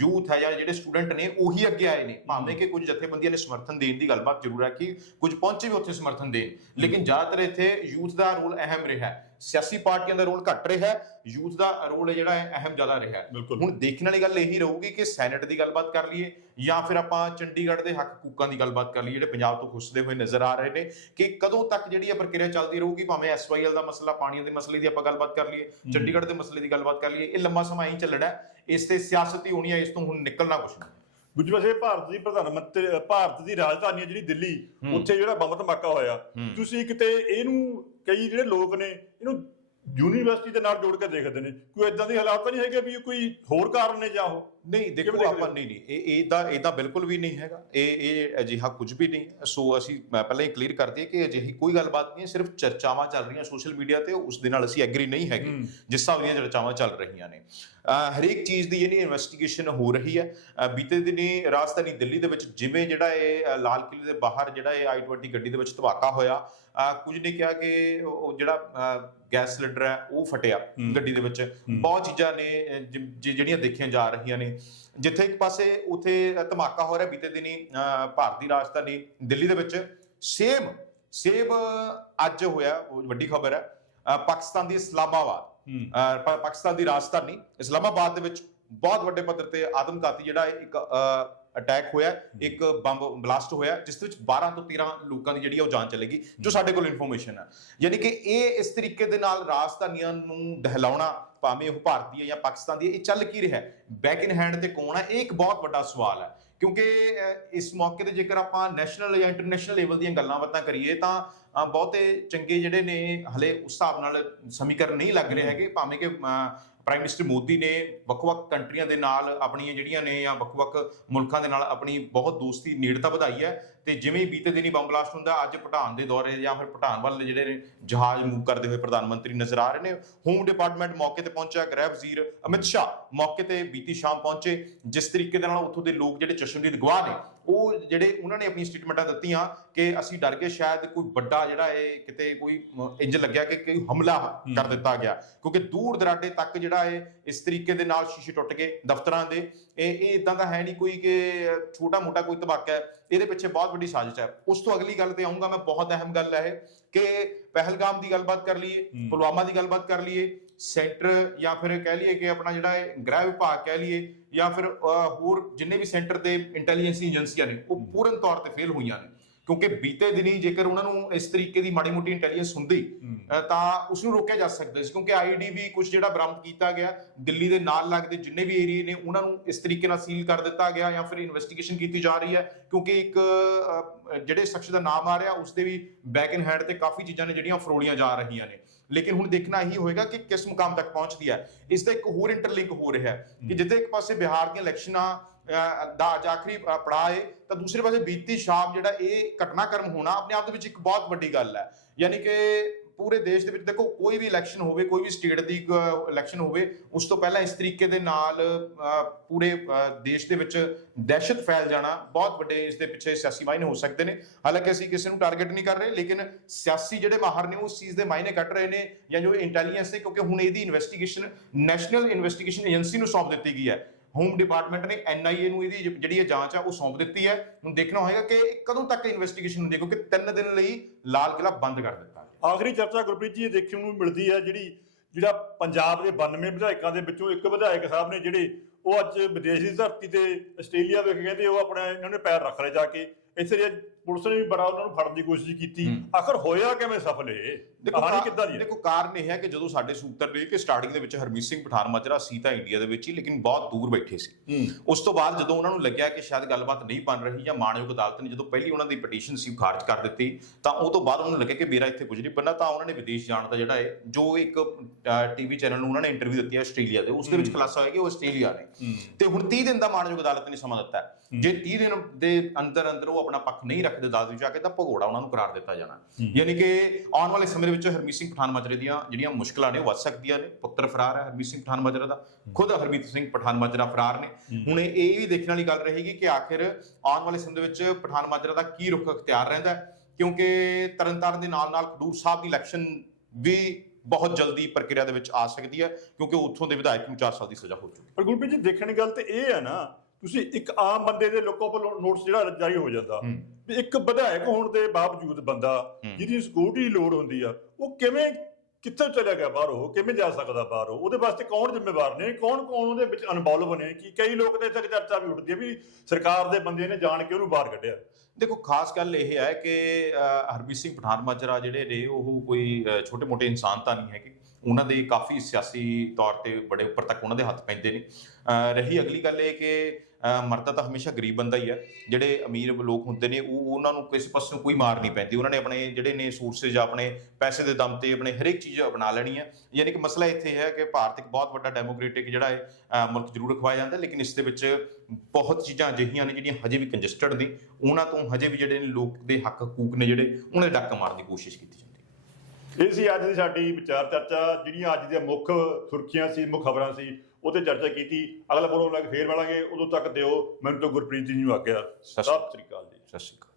ਯੂਥ ਹੈ ਜਾਂ ਜਿਹੜੇ ਸਟੂਡੈਂਟ ਨੇ ਉਹੀ ਅੱਗੇ ਆਏ ਨੇ। ਭਾਵੇਂ ਕਿ ਕੁਝ ਜਥੇਬੰਦੀਆਂ ਨੇ ਸਮਰਥਨ ਦੇਣ ਦੀ ਗੱਲਬਾਤ ਜ਼ਰੂਰ ਹੈ ਕਿ ਕੁਝ ਪਹੁੰਚੇ ਵੀ ਉੱਥੇ ਸਮਰਥਨ ਦੇਣ। ਲੇਕਿਨ ਜ਼ਿਆਦਾਤਰ ਇੱਥੇ ਯੂਥ ਦਾ ਰੋਲ ਅਹਿਮ ਰਿਹਾ ਹੈ। ਸਿਆਸੀ ਪਾਰਟੀਆਂ ਦਾ ਰੋਲ ਘੱਟ ਰਿਹਾ ਹੈ ਯੂਥ ਦਾ ਰੋਲ ਜਿਹੜਾ ਹੈ ਅਹਿਮ ਜ਼ਿਆਦਾ ਰਿਹਾ ਹੁਣ ਦੇਖਣ ਵਾਲੀ ਗੱਲ ਇਹੀ ਰਹੂਗੀ ਕਿ ਸੈਨੇਟ ਦੀ ਗੱਲਬਾਤ ਕਰ ਲਈਏ ਜਾਂ ਫਿਰ ਆਪਾਂ ਚੰਡੀਗੜ੍ਹ ਦੇ ਹੱਕ ਹਕੂਕਾਂ ਦੀ ਗੱਲਬਾਤ ਕਰ ਲਈਏ ਜਿਹੜੇ ਪੰਜਾਬ ਤੋਂ ਖੁੱਸਦੇ ਹੋਏ ਨਜ਼ਰ ਆ ਰਹੇ ਨੇ ਕਿ ਕਦੋਂ ਤੱਕ ਜਿਹੜੀ ਇਹ ਪ੍ਰਕਿਰਿਆ ਚੱਲਦੀ ਰਹੂਗੀ ਭਾਵੇਂ ਐਸਵਾਈਐਲ ਦਾ ਮਸਲਾ ਪਾਣੀ ਦੇ ਮਸਲੇ ਦੀ ਆਪਾਂ ਗੱਲਬਾਤ ਕਰ ਲਈਏ ਚੰਡੀਗੜ੍ਹ ਦੇ ਮਸਲੇ ਦੀ ਗੱਲਬਾਤ ਕਰ ਲਈਏ ਇਹ ਲੰਮਾ ਸਮਾਂ ਹੀ ਚੱਲਣਾ ਹੈ। ਇਸ ਤੇ ਸਿਆਸਤ ਹੀ ਹੋਣੀ ਹੈ ਇਸ ਤੋਂ ਹੁਣ ਨਿਕਲਣਾ ਕੁਛ ਨਹੀਂ ਦੂਜੇ ਪਾਸੇ ਭਾਰਤ ਦੀ ਪ੍ਰਧਾਨ ਮੰਤਰੀ ਭਾਰਤ ਦੀ ਰਾਜਧਾਨੀ ਹੈ ਜਿਹੜੀ ਦਿੱਲੀ। ਉੱਥੇ ਜਿਹੜਾ ਬੰਬ ਧਮਾਕਾ ਹੋਇਆ। ਤੁਸੀਂ ਕਿਤੇ ਇਹਨੂੰ ਕਈ ਜਿਹੜੇ ਲੋਕ ਨੇ ਇਹਨੂੰ ਯੂਨੀਵਰਸਿਟੀ ਦੇ ਨਾਲ ਜੋੜ ਕੇ ਦੇਖਦੇ ਨੇ ਕੋਈ ਇਦਾਂ ਦੀ ਹਾਲਾਤ ਤਾਂ ਨਹੀਂ ਹੈਗੇ ਵੀ ਕੋਈ ਹੋਰ ਕਾਰਨ ਨੇ ਜਾਂ ਉਹ ਨਹੀਂ ਦੇਖੋ ਆਪਾਂ ਹੋ? ਨਹੀਂ ਨਹੀਂ ਇਹ ਇਹ ਤਾਂ ਇਹ ਤਾਂ ਬਿਲਕੁਲ ਵੀ ਨਹੀਂ ਹੈਗਾ ਇਹ ਇਹ ਅਜਿਹਾ ਕੁਝ ਵੀ ਨਹੀਂ ਹੈ। ਸੋ ਅਸੀਂ ਮੈਂ ਪਹਿਲਾਂ ਹੀ ਕਲੀਅਰ ਕਰ ਦਈਏ ਕਿ ਅਜਿਹੀ ਕੋਈ ਗੱਲਬਾਤ ਨਹੀਂ ਹੈ ਸਿਰਫ ਚਰਚਾਵਾਂ ਚੱਲ ਰਹੀਆਂ ਸੋਸ਼ਲ ਮੀਡੀਆ ਤੇ ਉਸ ਦੇ ਨਾਲ ਅਸੀਂ ਐਗਰੀ ਨਹੀਂ ਹੈਗੇ ਹੂੰ। ਜਿਸ ਹਿਸਾਬ ਦੀਆਂ ਚਰਚਾਵਾਂ ਚੱਲ ਰਹੀਆਂ ਨੇ ਅਹ ਹਰੇਕ ਚੀਜ਼ ਦੀ ਜਿਹੜੀ ਇਨਵੈਸਟੀਗੇਸ਼ਨ ਹੋ ਰਹੀ ਹੈ ਅਹ ਬੀਤੇ ਦਿਨੀ ਰਾਜਧਾਨੀ ਦਿੱਲੀ ਦੇ ਵਿੱਚ ਜਿਵੇਂ ਜਿਹੜਾ ਇਹ ਅਹ ਲਾਲ ਕਿਲੇ ਦੇ ਬਾਹਰ ਜਿਹੜਾ ਇਹ i20 ਗੱਡੀ ਦੇ ਵਿੱਚ ਧਮਾਕਾ ਹੋਇਆ ਅਹ ਕੁਝ ਨੇ ਕਿਹਾ ਕਿ ਉਹ ਉਹ ਜਿਹੜਾ ਅਹ ਗੈਸ ਸਿਲੰਡਰ ਹੈ ਉਹ ਫਟਿਆ ਹੂੰ। ਗੱਡੀ ਦੇ ਵਿੱਚ ਬਹੁਤ ਚੀਜ਼ਾਂ ਨੇ ਅਹ ਜਿ- ਜਿਹੜੀਆਂ ਦੇਖੀਆਂ ਜਾ ਰਹੀਆਂ ਨੇ ਜਿੱਥੇ ਇੱਕ ਪਾਸੇ ਉਥੇ ਧਮਾਕਾ ਹੋ ਰਿਹਾ ਬੀਤੇ ਦਿਨੀ ਭਾਰਤੀ ਰਾਜਧਾਨੀ ਦਿੱਲੀ ਦੇ ਵਿੱਚ ਸੇਮ ਸੇਮ ਅੱਜ ਹੋਇਆ ਉਹ ਵੱਡੀ ਖਬਰ ਹੈ ਪਾਕਿਸਤਾਨ ਦੀ ਇਸਲਾਮਾਬਾਦ। ਪਾਕਿਸਤਾਨ ਦੀ ਰਾਜਧਾਨੀ ਇਸਲਾਮਾਬਾਦ ਦੇ ਵਿੱਚ ਬਹੁਤ ਵੱਡੇ ਪੱਧਰ ਤੇ ਆਤਮਘਾਤੀ ਜਿਹੜਾ ਇੱਕ ਅਟੈਕ ਹੋਇਆ ਇੱਕ ਬੰਬ ਬਲਾਸਟ ਹੋਇਆ ਜਿਸ ਵਿੱਚ 12 ਤੋਂ 13 ਲੋਕਾਂ ਦੀ ਜਿਹੜੀ ਉਹ ਜਾਨ ਚਲੇਗੀ ਜੋ ਸਾਡੇ ਕੋਲ ਇਨਫੋਰਮੇਸ਼ਨ ਹੈ ਯਾਨੀ ਕਿ ਇਹ ਇਸ ਤਰੀਕੇ ਦੇ ਨਾਲ ਰਾਜਧਾਨੀਆਂ ਨੂੰ ਦਹਿਲਾਉਣਾ ਭਾਵੇਂ ਉਹ ਭਾਰਤੀ ਹੈ ਜਾਂ ਪਾਕਿਸਤਾਨ ਦੀ ਹੈ, ਇਹ ਚੱਲ ਕੀ ਰਿਹਾ ਬੈਕ ਇਨ ਹੈਂਡ ਤੇ ਕੌਣ ਹੈ? ਇਹ ਇੱਕ ਬਹੁਤ ਵੱਡਾ ਸਵਾਲ ਹੈ। ਕਿਉਂਕਿ ਇਸ ਮੌਕੇ ਤੇ ਜੇਕਰ ਆਪਾਂ ਨੈਸ਼ਨਲ ਜਾਂ ਇੰਟਰਨੈਸ਼ਨਲ ਲੈਵਲ ਦੀਆਂ ਗੱਲਾਂ ਬਾਤਾਂ ਕਰੀਏ ਤਾਂ ਬਹੁਤੇ ਚੰਗੇ ਜਿਹੜੇ ਨੇ ਹਲੇ ਉਸ ਹਿਸਾਬ ਨਾਲ ਸਮੀਕਰਨ ਨਹੀਂ ਲੱਗ ਰਹੇ ਹੈਗੇ ਭਾਵੇਂ ਕਿ ਪ੍ਰਾਈਮ ਮਿਨਿਸਟਰ ਮੋਦੀ ਨੇ ਵੱਖ-ਵੱਖ ਕੰਟਰੀਆਂ ਦੇ ਨਾਲ ਆਪਣੀਆਂ ਜਿਹੜੀਆਂ ਨੇ ਜਾਂ ਵੱਖ-ਵੱਖ ਮੁਲਕਾਂ ਦੇ ਨਾਲ ਆਪਣੀ ਬਹੁਤ ਦੋਸਤੀ ਨੇੜਤਾ ਵਧਾਈ ਹੈ ਤੇ ਜਿਵੇਂ ਬੀਤੇ ਦਿਨੀ ਬੰਬ ਬਲਾਸਟ ਹੁੰਦਾ ਅੱਜ ਭੂਟਾਨ ਦੇ ਦੌਰੇ ਜਾਂ ਫਿਰ ਭੂਟਾਨ ਵੱਲ ਜਿਹੜੇ ਨੇ ਜਹਾਜ਼ ਮੂਵ ਕਰਦੇ ਹੋਏ ਪ੍ਰਧਾਨ ਮੰਤਰੀ ਨਜ਼ਰ ਆ ਰਹੇ ਨੇ। ਹੋਮ ਡਿਪਾਰਟਮੈਂਟ ਮੌਕੇ ਤੇ ਪਹੁੰਚਿਆ ਗ੍ਰਹਿ ਵਜ਼ੀਰ ਅਮਿਤ ਸ਼ਾਹ ਮੌਕੇ ਤੇ ਬੀਤੀ ਸ਼ਾਮ ਪਹੁੰਚੇ। ਜਿਸ ਤਰੀਕੇ ਦੇ ਨਾਲ ਉੱਥੋਂ ਦੇ ਲੋਕ ਜਿਹੜੇ ਚਸ਼ਮਦੀਦ ਗਵਾਹ ਨੇ ਉਹ ਜਿਹੜੇ ਉਹਨਾਂ ਨੇ ਆਪਣੀ ਸਟੇਟਮੈਂਟਾਂ ਦਿੱਤੀਆਂ ਕਿ ਅਸੀਂ ਡਰ ਗਏ ਸ਼ਾਇਦ ਕੋਈ ਵੱਡਾ ਜਿਹੜਾ ਇਹ ਕਿਤੇ ਕੋਈ ਇੰਜ ਲੱਗਿਆ ਕਿ ਕੋਈ ਹਮਲਾ ਕਰ ਦਿੱਤਾ ਗਿਆ। ਕਿਉਂਕਿ ਦੂਰ ਦਰਾਡੇ ਤੱਕ ਜਿਹੜਾ ਹੈ ਇਸ ਤਰੀਕੇ ਦੇ ਨਾਲ ਸ਼ੀਸ਼ੇ ਟੁੱਟ ਗਏ ਦਫ਼ਤਰਾਂ ਦੇ। ਇਹ ਇਹ ਇਦਾਂ ਦਾ ਹੈ ਨਹੀਂ ਕੋਈ ਕਿ ਛੋਟਾ ਮੋਟਾ ਕੋਈ ਧਮਾਕਾ ਹੈ। ਇਹਦੇ ਪਿੱਛੇ ਬਹੁਤ ਵੱਡੀ ਸਾਜ਼ਿਸ਼ ਹੈ। ਉਸ ਤੋਂ ਅਗਲੀ ਗੱਲ ਤੇ ਆਉਂਗਾ ਮੈਂ ਬਹੁਤ ਅਹਿਮ ਗੱਲ ਹੈ ਕਿ ਪਹਿਲਗਾਮ ਦੀ ਗੱਲਬਾਤ ਕਰ ਲਈਏ ਹੂੰ। ਪੁਲਵਾਮਾ ਦੀ ਗੱਲਬਾਤ ਕਰ ਲਈਏ ਸੈਂਟਰ ਜਾਂ ਫਿਰ ਕਹਿ ਲਈਏ ਕਿ ਆਪਣਾ ਜਿਹੜਾ ਇਹ ਗ੍ਰਹਿ ਵਿਭਾਗ ਕਹਿ ਲਈਏ ਜਾਂ ਫਿਰ ਹੋਰ ਜਿੰਨੇ ਵੀ ਸੈਂਟਰ ਦੇ ਇੰਟੈਲੀਜੈਂਸ ਏਜੰਸੀਆਂ ਨੇ ਉਹ ਪੂਰਨ ਤੌਰ ਤੇ ਫੇਲ ਹੋਈਆਂ ਨੇ। ਕਿਉਂਕਿ ਬੀਤੇ ਦਿਨੀ ਜੇਕਰ ਉਹਨਾਂ ਨੂੰ ਇਸ ਤਰੀਕੇ ਦੀ ਮਾੜੀ ਮੋਟੀ ਇੰਟੈਲੀਜੈਂਸ ਹੁੰਦੀ ਹੂੰ। ਤਾਂ ਉਸ ਨੂੰ ਰੋਕਿਆ ਜਾ ਸਕਦਾ ਸੀ ਕਿਉਂਕਿ ਆਈਡੀ ਵੀ ਕੁਝ ਜਿਹੜਾ ਬਰਾਮਦ ਕੀਤਾ ਗਿਆ ਦਿੱਲੀ ਦੇ ਨਾਲ ਲੱਗਦੇ ਜਿੰਨੇ ਵੀ ਏਰੀਏ ਨੇ ਉਹਨਾਂ ਨੂੰ ਇਸ ਤਰੀਕੇ ਨਾਲ ਸੀਲ ਕਰ ਦਿੱਤਾ ਗਿਆ ਜਾਂ ਫਿਰ ਇਨਵੈਸਟੀਗੇਸ਼ਨ ਕੀਤੀ ਜਾ ਰਹੀ ਹੈ ਕਿਉਂਕਿ ਇੱਕ ਜਿਹੜੇ ਸ਼ਖਸ ਦਾ ਨਾਮ ਆ ਰਿਹਾ ਉਸ ਦੇ ਵੀ ਬੈਕ ਇਨ ਹੈਂਡ ਤੇ ਕਾਫੀ ਚੀਜ਼ਾਂ ਨੇ ਜਿਹੜੀਆਂ ਫਰੋਲੀਆਂ ਜਾ ਰਹੀਆਂ ਨੇ। ਲੇਕਿਨ ਹੁਣ ਦੇਖਣਾ ਇਹੀ ਹੋਏਗਾ ਕਿ ਕਿਸ ਮੁਕਾਮ ਤੱਕ ਪਹੁੰਚਦੀ ਹੈ। ਇਸ ਦਾ ਇੱਕ ਹੋਰ ਇੰਟਰਲਿੰਕ ਹੋ ਰਿਹਾ ਹੈ ਕਿ ਜਿੱਥੇ ਇੱਕ ਪਾਸੇ ਬਿਹਾਰ ਦੀਆਂ ਇਲੈਕਸ਼ਨਾਂ ਦਾ ਅੱਜ ਆਖਰੀ ਪੜਾਅ ਹੈ ਤਾਂ ਦੂਸਰੇ ਪਾਸੇ ਬੀਤੀ ਸ਼ਾਮ ਜਿਹੜਾ ਇਹ ਘਟਨਾਕ੍ਰਮ ਹੋਣਾ ਆਪਣੇ ਆਪ ਦੇ ਵਿੱਚ ਇੱਕ ਬਹੁਤ ਵੱਡੀ ਗੱਲ ਹੈ। ਯਾਨੀ ਕਿ ਪੂਰੇ ਦੇਸ਼ ਦੇ ਵਿੱਚ ਦੇਖੋ, ਕੋਈ ਵੀ ਇਲੈਕਸ਼ਨ ਹੋਵੇ, ਕੋਈ ਵੀ ਸਟੇਟ ਦੀ ਇਲੈਕਸ਼ਨ ਹੋਵੇ, ਉਸ ਤੋਂ ਪਹਿਲਾਂ ਇਸ ਤਰੀਕੇ ਦੇ ਨਾਲ ਪੂਰੇ ਦੇਸ਼ ਦੇ ਵਿੱਚ ਦਹਿਸ਼ਤ ਫੈਲ ਜਾਣਾ ਬਹੁਤ ਵੱਡੇ ਇਸ ਦੇ ਪਿੱਛੇ ਸਿਆਸੀ ਮਾਇਨੇ ਹੋ ਸਕਦੇ ਨੇ। ਹਾਲਾਂਕਿ ਅਸੀਂ ਕਿਸੇ ਨੂੰ ਟਾਰਗੇਟ ਨਹੀਂ ਕਰ ਰਹੇ, ਲੇਕਿਨ ਸਿਆਸੀ ਜਿਹੜੇ ਮਾਹਰ ਨੇ, ਉਸ ਚੀਜ਼ ਦੇ ਮਾਇਨੇ ਕੱਢ ਰਹੇ ਨੇ ਜਾਂ ਜੋ ਇੰਟੈਲੀਜੈਂਸ ਨੇ, ਕਿਉਂਕਿ ਹੁਣ ਇਹਦੀ ਇਨਵੈਸਟੀਗੇਸ਼ਨ ਨੈਸ਼ਨਲ ਇਨਵੈਸਟੀਗੇਸ਼ਨ ਏਜੰਸੀ ਨੂੰ ਸੌਂਪ ਦਿੱਤੀ ਗਈ ਹੈ। ਹੋਮ ਡਿਪਾਰਟਮੈਂਟ ਨੇ ਐਨਆਈਏ ਨੂੰ ਇਹਦੀ ਜਿਹੜੀ ਇਹ ਜਾਂਚ ਆ, ਉਹ ਸੌਂਪ ਦਿੱਤੀ ਹੈ। ਹੁਣ ਦੇਖਣਾ ਹੋਏਗਾ ਕਿ ਕਦੋਂ ਤੱਕ ਇਨਵੈਸਟੀਗੇਸ਼ਨ ਹੁੰਦੀ ਹੈ, ਕਿਉਂਕਿ 3 ਦਿਨ ਲਈ ਲਾਲ ਕਿਲਾ ਬੰਦ ਕਰ ਦਿੱਤਾ ਆਖਰੀ ਚਰਚਾ ਗੁਰਪ੍ਰੀਤ ਜੀ, ਇਹ ਦੇਖਣ ਨੂੰ ਮਿਲਦੀ ਹੈ, ਜਿਹੜੀ, ਜਿਹੜਾ ਪੰਜਾਬ ਦੇ 92 ਵਿਧਾਇਕਾਂ ਦੇ ਵਿੱਚੋਂ ਇੱਕ ਵਿਧਾਇਕ ਸਾਹਿਬ ਨੇ, ਜਿਹੜੇ ਉਹ ਅੱਜ ਵਿਦੇਸ਼ ਦੀ ਧਰਤੀ ਤੇ ਆਸਟ੍ਰੇਲੀਆ ਵਿਖ ਕਹਿੰਦੇ ਉਹ ਆਪਣਾ, ਇਹਨਾਂ ਨੇ ਪੈਰ ਰੱਖ ਲਏ ਜਾ ਕੇ। ਇੱਥੇ ਪੁਲਿਸ ਨੇ ਵੀ ਬੜਾ ਉਹਨਾਂ ਨੂੰ ਫੜਨ ਦੀ ਕੋਸ਼ਿਸ਼ ਕੀਤੀ। ਆਖਰ ਹੋਇਆ ਕਿਵੇਂ ਸਫਲ ਇਹ? ਕਹਾਣੀ ਕਿੱਦਾਂ ਦੀ ਹੈ? ਦੇਖੋ ਕਾਰਨ ਇਹ ਹੈ ਕਿ ਜਦੋਂ ਸਾਡੇ ਸੂਤਰ ਨੇ ਕਿ ਸਟਾਰਟਿੰਗ ਦੇ ਵਿੱਚ ਹਰਮੀਤ ਸਿੰਘ ਪਠਾਨ ਮਾਜਰਾ ਸੀ ਤਾਂ ਇੰਡੀਆ ਦੇ ਵਿੱਚ ਹੀ ਲੇਕਿਨ ਬਹੁਤ ਦੂਰ ਬੈਠੇ ਸੀ। ਉਸ ਤੋਂ ਬਾਅਦ ਜਦੋਂ ਉਹਨਾਂ ਨੂੰ ਲੱਗਿਆ ਕਿ ਸ਼ਾਇਦ ਗੱਲਬਾਤ ਨਹੀਂ ਬਣ ਰਹੀ ਜਾਂ ਮਾਣਯੋਗ ਅਦਾਲਤ ਨੇ ਜਦੋਂ ਪਹਿਲੀ ਉਹਨਾਂ ਦੀ ਪਟੀਸ਼ਨ ਸੀ ਖਾਰਜ ਕਰ ਦਿੱਤੀ ਤਾਂ ਉਹ ਤੋਂ ਬਾਅਦ ਉਹਨਾਂ ਨੂੰ ਲੱਗਿਆ ਕਿ ਮੇਰਾ ਇੱਥੇ ਕੁਝ ਨਹੀਂ ਬਣਨਾ ਤਾਂ ਉਹਨਾਂ ਨੇ ਵਿਦੇਸ਼ ਜਾਣ ਦਾ ਜਿਹੜਾ ਹੈ ਜੋ ਇੱਕ ਟੀਵੀ ਚੈਨਲ ਨੂੰ ਉਹਨਾਂ ਨੇ ਇੰਟਰਵਿਊ ਦਿੱਤੀ ਆਸਟ੍ਰੇਲੀਆ ਦੇ ਉਸ ਦੇ ਵਿੱਚ। ਖੁਲਾਸਾ ਹੋਇਆ ਕਿ ਉਹ ਆਸਟ੍ਰੇਲੀਆ ਨੇ। ਤੇ ਹੁਣ 30 ਦਿਨ ਦਾ ਮਾਣਯੋਗ ਅਦਾਲਤ ਨੇ ਸਮਾਂ ਦਿੱਤਾ। ਜੇ 30 ਦਿਨ ਦੇ ਅੰਦਰ ਅੰਦਰ ਉਹ ਆਪਣਾ ਪੱਖ ਨਹੀਂ ਰੱਖਦੇ ਅਦਾਲਤ ਵਿੱਚ ਆ ਕੇ ਤਾਂ ਭਗੌੜਾ ਉਹਨਾਂ ਨੂੰ ਕਰਾਰ ਦਿੱਤਾ ਜਾਣਾ। ਯਾਨੀ ਕਿ ਆਉਣ ਵਾਲੇ ਸਮੇਂ ਦੇ ਵਿੱਚ ਹਰਮੀਤ ਸਿੰਘ ਪਠਾਨ ਮਾਜਰੇ ਦੀਆਂ ਜਿਹੜੀਆਂ ਮੁਸ਼ਕਲਾਂ ਨੇ ਉਹ ਵੱਧ ਸਕਦੀਆਂ ਨੇ ਪੁੱਤਰ ਫਰਾਰ ਹੈ ਹਰਮੀਤ ਸਿੰਘ ਪਠਾਨ ਮਾਜਰਾ ਦਾ ਖੁਦ ਹਰਮੀਤ ਸਿੰਘ ਪਠਾਨ ਮਾਜਰਾ ਫਰਾਰ ਨੇ। ਹੁਣ ਇਹ ਇਹ ਵੀ ਦੇਖਣ ਵਾਲੀ ਗੱਲ ਰਹੇਗੀ ਕਿ ਆਖਿਰ ਆਉਣ ਵਾਲੇ ਸਮੇਂ ਦੇ ਵਿੱਚ ਪਠਾਨ ਮਾਜਰਾ ਦਾ ਕੀ ਰੁਖ ਅਖਤਿਆਰ ਰਹਿੰਦਾ ਕਿਉਂਕਿ ਤਰਨਤਾਰਨ ਦੇ ਨਾਲ ਨਾਲ ਖਡੂਰ ਸਾਹਿਬ ਦੀ ਇਲੈਕਸ਼ਨ ਵੀ ਬਹੁਤ ਜਲਦੀ ਪ੍ਰਕਿਰਿਆ ਦੇ ਵਿੱਚ ਆ ਸਕਦੀ ਹੈ ਕਿਉਂਕਿ ਉੱਥੋਂ ਦੇ ਵਿਧਾਇਕ ਨੂੰ 4 ਸਾਲ ਦੀ ਸਜ਼ਾ ਹੋ ਚੁੱਕੀ ਹੈ ਪਰ ਗੁਰਪ੍ਰੀਤ ਜੀ ਦੇਖਣ ਦੀ ਗੱਲ ਤੇ ਇਹ ਹੈ ਨਾ ਤੁਸੀਂ ਇੱਕ ਆਮ ਬੰਦੇ ਦੇ ਲੋਕਾਂ ਵੱਲੋਂ ਨੋਟਿਸ ਜਿਹੜਾ ਜਾਰੀ ਹੋ ਜਾਂਦਾ। ਵੀ ਇੱਕ ਵਿਧਾਇਕ ਹੋਣ ਦੇ ਬਾਵਜੂਦ ਬੰਦਾ। ਜਿਹਦੀ ਸਿਕਿਉਰਿਟੀ ਦੀ ਲੋੜ ਹੁੰਦੀ ਆ ਉਹ ਕਿਵੇਂ ਕਿੱਥੇ ਚਲਾ ਗਿਆ ਬਾਹਰ ਉਹ ਕਿਵੇਂ ਜਾ ਸਕਦਾ ਬਾਹਰ? ਉਹ ਉਹਦੇ ਵਾਸਤੇ ਕੌਣ ਜ਼ਿੰਮੇਵਾਰ ਨੇ? ਕੌਣ ਕੌਣ ਉਹਦੇ ਵਿੱਚ ਇਨਵੋਲਵ ਨੇ? ਕਿ ਕਈ ਲੋਕ ਤੇ ਤੱਕ ਚਰਚਾ ਵੀ ਉੱਠਦੀ ਹੈ ਵੀ ਸਰਕਾਰ ਦੇ ਬੰਦੇ ਨੇ ਜਾਣ ਕੇ ਉਹਨੂੰ ਬਾਹਰ ਕੱਢਿਆ। ਦੇਖੋ ਖਾਸ ਗੱਲ ਇਹ ਹੈ ਕਿ ਹਰਮੀਤ ਸਿੰਘ ਪਠਾਨ ਮਾਜਰਾ ਜਿਹੜੇ ਨੇ ਉਹ ਕੋਈ ਛੋਟੇ-ਮੋਟੇ ਇਨਸਾਨ ਤਾਂ ਨਹੀਂ ਹੈਗੇ ਉਹਨਾਂ ਦੇ ਕਾਫੀ ਸਿਆਸੀ ਤੌਰ ਤੇ ਬੜੇ ਉੱਪਰ ਤੱਕ ਉਹਨਾਂ ਦੇ ਹੱਥ ਪੈਂਦੇ ਨੇ। ਰਹੀ ਅਗਲੀ ਗੱਲ ਇਹ ਕਿ ਮਰਦਾ ਤਾਂ ਹਮੇਸ਼ਾ ਗਰੀਬ ਬੰਦਾ ਹੀ ਹੈ ਜਿਹੜੇ ਅਮੀਰ ਲੋਕ ਹੁੰਦੇ ਨੇ, ਉਹ ਉਹਨਾਂ ਨੂੰ ਕਿਸੇ ਪਾਸੇ ਨੂੰ ਕੋਈ ਮਾਰ ਨਹੀਂ ਪੈਂਦੀ। ਉਹਨਾਂ ਨੇ ਆਪਣੇ ਜਿਹੜੇ ਨੇ ਸੋਰਸਸ ਆਪਣੇ ਪੈਸੇ ਦੇ ਦਮ ਤੇ ਆਪਣੇ ਹਰੇਕ ਚੀਜ਼ ਅਪਣਾ ਲੈਣੀ ਹੈ ਯਾਨੀ ਕਿ ਮਸਲਾ ਇੱਥੇ ਹੈ ਕਿ ਭਾਰਤ ਇੱਕ ਬਹੁਤ ਵੱਡਾ ਡੈਮੋਕ੍ਰੈਟਿਕ ਜਿਹੜਾ ਹੈ ਮੁਲਕ ਜ਼ਰੂਰ ਰਖਵਾਇਆ ਜਾਂਦਾ, ਲੇਕਿਨ ਇਸ ਦੇ ਵਿੱਚ ਬਹੁਤ ਚੀਜ਼ਾਂ ਅਜਿਹੀਆਂ ਨੇ ਜਿਹੜੀਆਂ ਹਜੇ ਵੀ ਕੰਜਸਟਡ ਨੇ। ਉਹਨਾਂ ਤੋਂ ਹਜੇ ਵੀ ਜਿਹੜੇ ਨੇ ਲੋਕ ਦੇ ਹੱਕ ਹਕੂਕ ਨੇ ਜਿਹੜੇ, ਉਹਨਾਂ ਦੇ ਡੱਕ ਮਾਰਨ ਦੀ ਕੋਸ਼ਿਸ਼ ਕੀਤੀ ਜਾਂਦੀ ਇਹ ਸੀ ਅੱਜ ਦੀ ਸਾਡੀ ਵਿਚਾਰ ਚਰਚਾ, ਜਿਹੜੀਆਂ ਅੱਜ ਦੀਆਂ ਮੁੱਖ ਸੁਰਖੀਆਂ ਸੀ, ਮੁੱਖ ਖਬਰਾਂ ਸੀ। ਉਹ ਤੇ ਚਰਚਾ ਕੀਤੀ ਅਗਲਾ ਪ੍ਰੋਗਰਾਮ ਲੈ ਕੇ ਫੇਰ ਮਿਲਾਂਗੇ ਉਦੋਂ ਤੱਕ ਦਿਓ ਮੈਨੂੰ ਤੋਂ ਗੁਰਪ੍ਰੀਤ ਜੀ ਨੂੰ ਆਗਿਆ ਸਤਿ ਸ੍ਰੀ ਅਕਾਲ ਜੀ। ਸਤਿ ਸ਼੍ਰੀ ਅਕਾਲ।